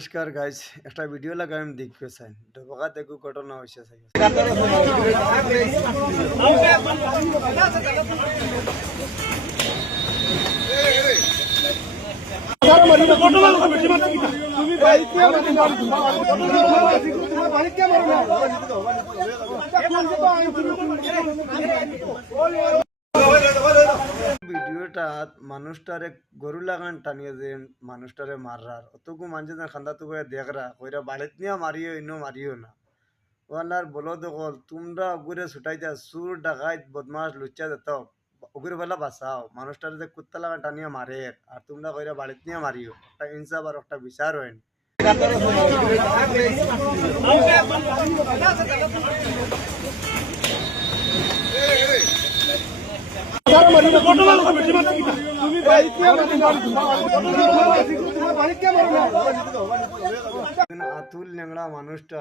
নমস্কার গাইস, একটা ভিডিও লাগাম দেখবে চাই ডবকা দেখো ঘটনা হয়েছে চাই। ভিডিওটা মানুষটারে গরু লাগান টানিয়ে যে মানুষটারে মাররার অতকু মানুষ খান্দা তো দেখরা কইরা বাড়িত নিয়ে মারিও ইনো মারিও না। ওয়ালার বলো দখল তোমরা ওগুরে ছুটাইতা সুর ডাকাইত বদমাস লুচ্চা যেত ওগুরে বেলা বাঁচাও, মানুষটারে যে কুত্তা লাগান টানিয়ে মারে আর তোমরা কইরা বাড়িত নিয়ে মারিও। একটা ইনসাফ আর একটা বিচার হয়। আতুল ল্যাংড়া মানুষটা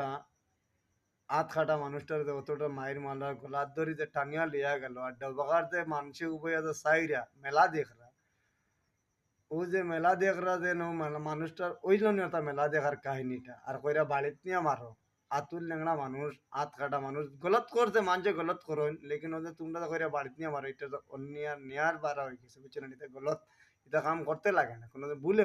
আত খাটা মানুষটার অতটা মায়ের মালার গলার ধরি যে টানিয়া লিয়া গেল আর ডবকার যে মানুষে উভয় সাইরা মেলা দেখরা ও যে মেলা দেখরা যে মানুষটার ওই জন্য মেলা দেখার কাহিনীটা আর কইরা বাড়িত নিয়ে মারো। আতুল ল্যাংড়া মানুষ আত কাটা মানুষ গলত করছে, মানুষে গলত করো লেকিন ওদের তোমরা কইরা বাড়িত নিয়ে মারো, এটা তো অন্যায় নেয়ার বাড়া হয়ে গেছে বুঝছো না। এটা গলত, এটা কাম করতে লাগে না কোনো ভুলে